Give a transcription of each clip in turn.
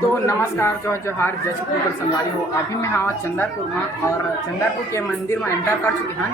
तो नमस्कार जोहार जसपुर संगवारी हो। अभी मैं हाँ चंदरपुर में और चंदरपुर के मंदिर में एंटर कर चुके हैं,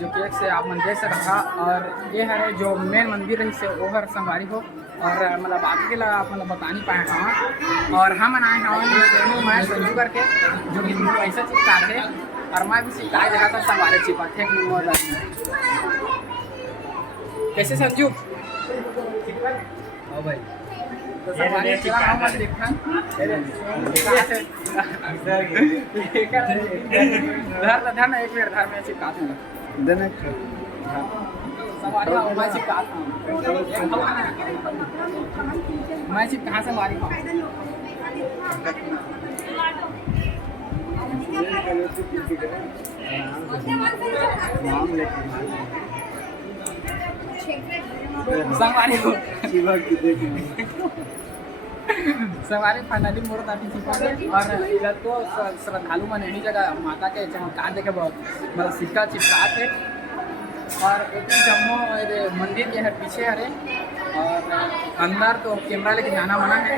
जो कि एक से आप मन देख सकता था। और ये है जो मेन मंदिर रही से वो हर संगवारी हो। और मतलब आगे के आप मतलब बता नहीं पाए हाँ। और हम आए हाँ मैं संजू करके जो कि पैसा चिपका थे और मैं भी चिपका जगह था संगवारी चिपा थे। कैसे संजू भाई तो संगवारी चिपका हम देखा धर ना एक मिनट धर में चिपका दूँगा सवारी मैं चिपका मैं चिपका सवारी सवारी फाइनली मोर ताती चिपा और इधर तो श्रद्धालु मन यही जगह माता के चमत्कार देखे मतलब सिक्का चिपका थे। और एक जम्मू मंदिर के हर पीछे हरे और अंदर तो कैमरा लेके जाना मना है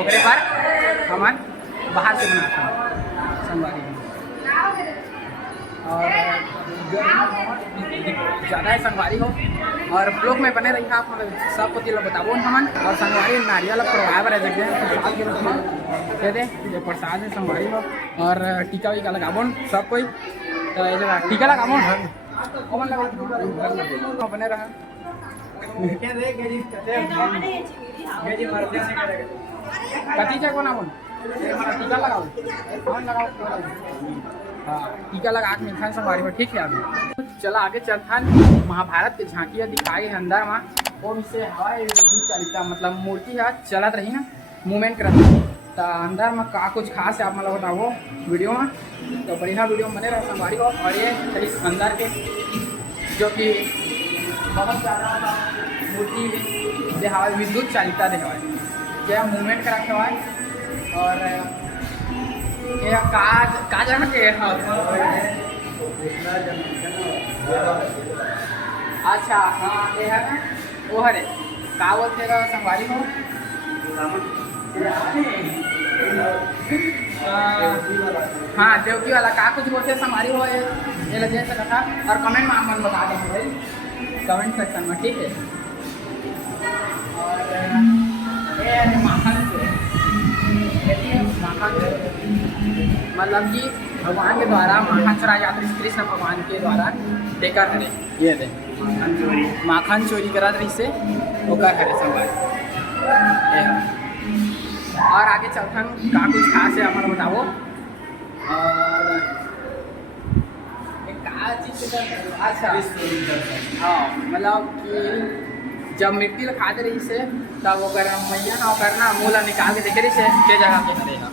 ओकरे पर हमार बाहर से बनाता है संगवारी। और ज़्यादा है संगवारी हो और ब्लॉग में बने रही आप मतलब सब को दिल बताओ हमन। और संगवारी नारियल करवाए बर जगह के रूप में दे दे ये प्रसाद है संगवारी हो। और टीका वीका लगाबो सब कोई तो ये जगह टीका लगाबो बने रहा कथी चाहिए को ना बोल टीका लगाओ हाँ टीका लगा के मिलता है संगवारी में। ठीक है अभी चला आगे चलता महाभारत के झांकियाँ दिखाई है अंदर में और उससे हवा चालिता मतलब मूर्ति है चलत रही ना मूवमेंट करत तो अंदर में का कुछ खास है आप मतलब बताओ वीडियो में। तो बढ़िया वीडियो बने रहे संगवारी को। और ये इस अंदर के जो कि बहुत ज़्यादा मूर्ति देहा विद्युत चालिता देहा क्या मूवमेंट करा हुआ है। और ये काज के अच्छा हाँ ये है ना वो हरे का बोलते संगवारी को हाँ देवकी वाला का कुछ बोलते संगवारी हो ये लगे सकता। और कमेंट में आप मन बता देंगे भाई कमेंट सेक्शन में ठीक है। और ये माखन मतलब कि भगवान के द्वारा माखन चुरा यात्री कृष्ण भगवान के द्वारा देकर हरे ये दे माखन चोरी करा रही से होकर हरे संगवारी। और आगे चलता का कुछ खास है हमारा बताओ। और अच्छा हाँ मतलब कि जब मिट्टी लगा दे रही से तब वो मैया ना करना मूला निकाल के देखे रही से के जगह के करेगा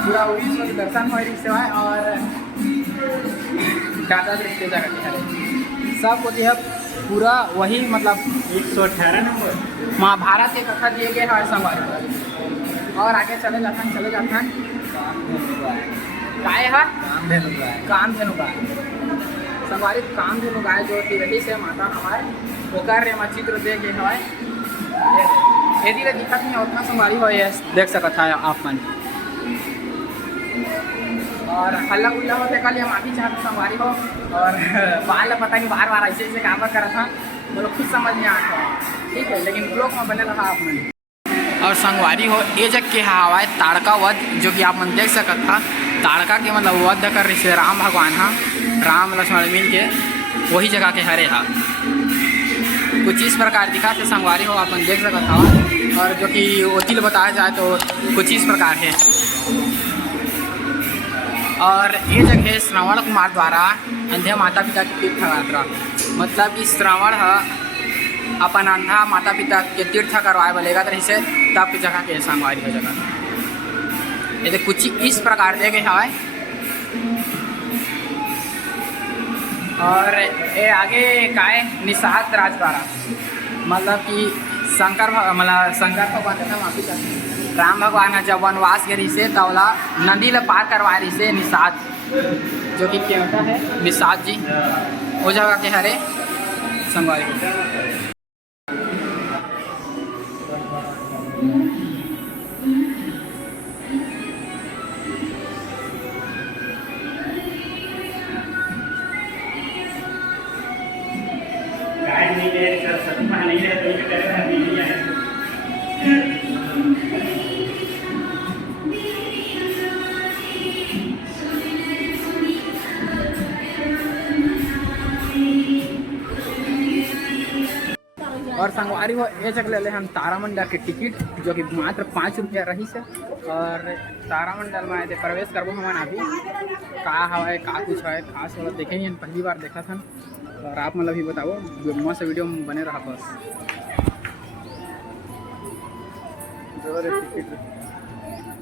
पूरा उड़ीस दर्शन हो रही से और दादा दृष्टि जगह के करे सब को दिया पूरा वही मतलब 118 नंबर महाभारत के कथा दिए गए हैं संगवारी। और आगे चले जाते हैं गाय है कामधेनु गाय संगवारी कामधेनु गाय जो रही से माता हमारे ओकर में चित्र दे के हमारे यदि दिखत नहीं उतना संगवारी हो ये देख सकता है आप मन। और हल्ला गुल्ला होते कल ये माफी चाहते संगवारी हो। और बाल पता नहीं बार बार ऐसे काम करा था वो लोग कुछ समझ नहीं आता ठीक है लेकिन ब्लॉग में बने रहा आपने। और संगवारी हो ये जग के हवा ताड़का वध जो कि आप मन देख सकता था ताड़का के मतलब वध कर रही से राम भगवान हाँ राम लक्ष्मण मिल के वही जगह के हरे हा कुछ इस प्रकार दिखा थे संगवारी हो आप देख सकता था। और जो कि वकील बताया जाए तो कुछ इस प्रकार है। और ये जगह श्रवण कुमार द्वारा अंधे माता पिता की तीर्थ यात्रा मतलब कि श्रवण अपन अंधा माता पिता के तीर्थ करवाए बोलेगा तो से तब की जगह के संगवारी हो जगह ये कुछ इस प्रकार दे गए हवा। और ये आगे काय निषाद राजद्वारा मतलब कि शंकर भगवान था माफी चाहते राम भगवान जब वनवास के रही से तवला नदी ले पार करवा रही से निषाद जो कि केवटा है निषाद जी वो जगह के हरे संगवारी। नहीं ले सत्ता नहीं ले तो ये करेगा नहीं है। और संगवारी हो ये जगह ले हम तारामंडल के टिकट जो कि मात्र 5 रुपया रही से और तारामंडल में प्रवेश करबो हमन अभी का हवा का कुछ है खास वाला देखे नहीं पहली बार देखा था और आप मतलब भी बताओ मस्त वीडियो में बने रहा बस।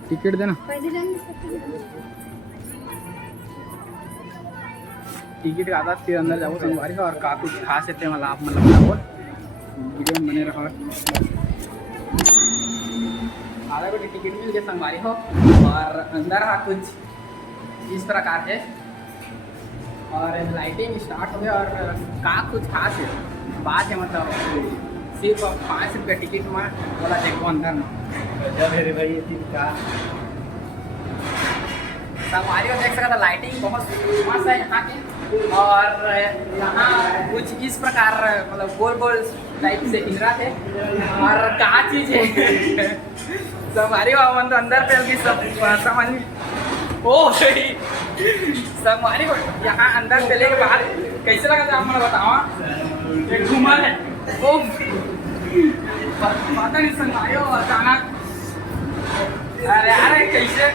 टिकट देना टिकट आधा फिर अंदर जाओ संगवारी और का कुछ खास है मतलब आप मतलब बताओ वीडियो में बने रहो। आधा को टिकट मिल गया संगवारी हो और अंदर कुछ इस प्रकार है और लाइटिंग स्टार्ट हो गया और का कुछ खास है बात है मतलब सिर्फ 5 रुपये टिकट में बोला देखो अंदर में जब मेरे भाई ये का संगवारी को देख सकता था लाइटिंग बहुत मस्त है यहाँ की और यहाँ कुछ इस प्रकार मतलब गोल गोल टाइप से हिंदरा थे और कहा चीज है संगवारी तो अंदर पे भी सब समझ ओ संगवारी को यहाँ अंदर चले के बाद कैसे लगा था आप मैं बताओ एक घूमर है ओ पता नहीं संगवारी अचानक अरे अरे कैसे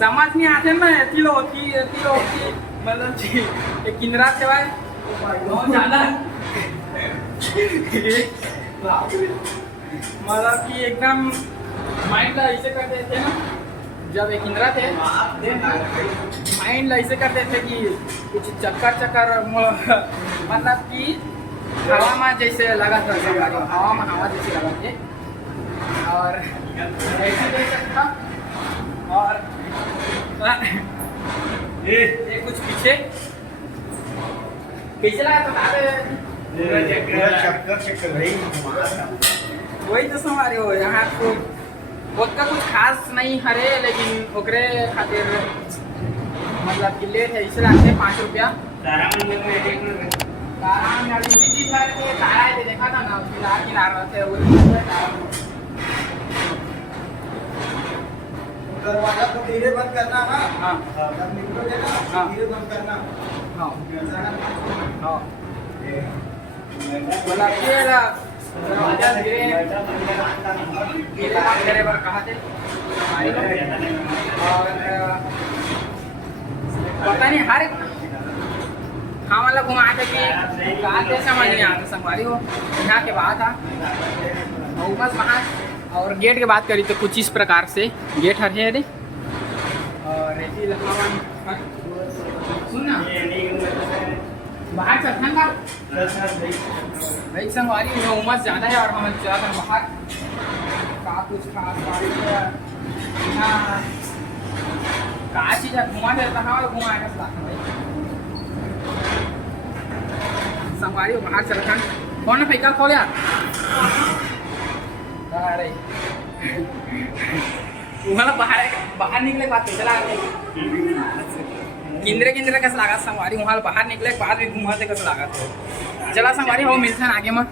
समझ नहीं आते ना तिलो होती मतलब एक किंदरा थे भाई बहुत ज़्यादा मतलब कि एकदम माइंड ऐसे कर देते ना जब एक इंदिरा थे माइंड ऐसे करते थे कि कुछ चक्कर मतलब कि हवा में जैसे लगा था हवा में हवा जैसे लगा थे और ऐसे देख सकता और ये कुछ पीछे लगा तो वही तो हमारे हो यहाँ तो उसका कुछ खास नहीं हरे लेकिन ओकरे खातिर मतलब कि लेट है इसे लागते 5 रुपया। तारा में अभी भी चीज है तारा है देखा था ना किनारा थे दरवाजा तो धीरे बंद करना है। हाँ जब निकलोगे ना धीरे बंद करना। हाँ हाँ बोला फिर दरवाजा धीरे बंद करे पर कहा थे और पता नहीं हर हाँ मतलब घुमाते कि कहा थे समझ नहीं आता संगवारी हो यहाँ के बाद था और बस वहाँ और गेट की बात करी तो कुछ इस प्रकार से गेट हर है और सुनना बाहर चलना का भाई संगवारी में उमस ज़्यादा है और हम ज़्यादा बाहर का कुछ खास का चीज़ घुमा देता है और घुमाएगा भाई संगवारी बाहर चलता कौन फेंका खोल यार अरे तुम्हाला बाहर निकले के बाद चला किंदरे कैसे लगा संगवारी वहाँ बाहर निकले के बाद भी घूमते कैसे लगा चला संगवारी हो मिलते हैं आगे में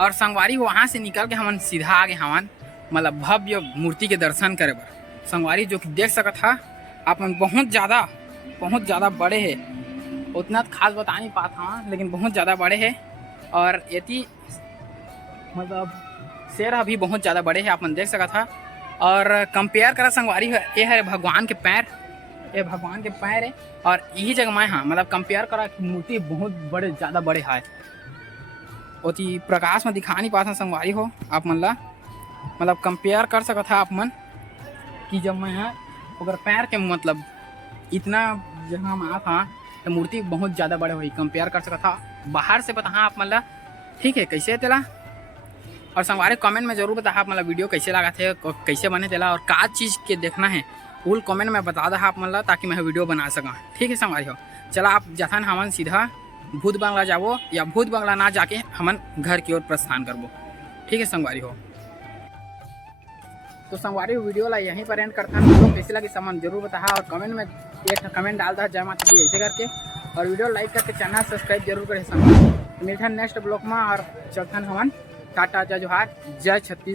और संगवारी वहाँ से निकल के हमन सीधा आगे हमन मतलब भव्य मूर्ति के दर्शन करे बर संगवारी जो कि देख सकत था आप बहुत ज़्यादा बड़े है उतना खास बता नहीं पाता हूँ लेकिन बहुत ज़्यादा बड़े है और यदि मतलब शेर अभी बहुत ज़्यादा बड़े हैं आप देख सका था और कंपेयर करा संगवारी ये है भगवान के पैर ये भगवान के पैर है और यही जगह मैं हाँ मतलब कंपेयर करा मूर्ति बहुत बड़े ज़्यादा बड़े है अति प्रकाश में दिखा नहीं पाता संगवारी हो आप मन ला मतलब कंपेयर कर सका था आप मन कि जब मैं अगर पैर के मतलब इतना जगह में आ था तो मूर्ति बहुत ज़्यादा बड़े हुई कंपेयर कर सका था बाहर से बता आप मन ला ठीक है कैसे तेला और संगवारी कमेंट में जरूर बता आप मतलब वीडियो कैसे लगा थे कैसे बने तेला और का चीज़ के देखना है फुल कमेंट में बता दहा आप मन ला ताकि मैं वीडियो बना सका। ठीक है संगवारी हो, चला आप जथन हमन सीधा भूत बंगला जाबो या भूत बंगला ना जाके हमन घर की ओर प्रस्थान करबो। ठीक है संगवारी हो, तो संगवारी वीडियो ला यहीं पर एंड करता हूँ। लोग कैसे लगे सामान जरूर बताहा और कमेंट में एक कमेंट डाल दहा जय माता दी ऐसे करके, और वीडियो लाइक करके चैनल सब्सक्राइब जरूर करे संगवारी। तो मिलता नेक्स्ट ब्लॉग में और चलथन हमन टाटा जय जोहार जय छत्तीस।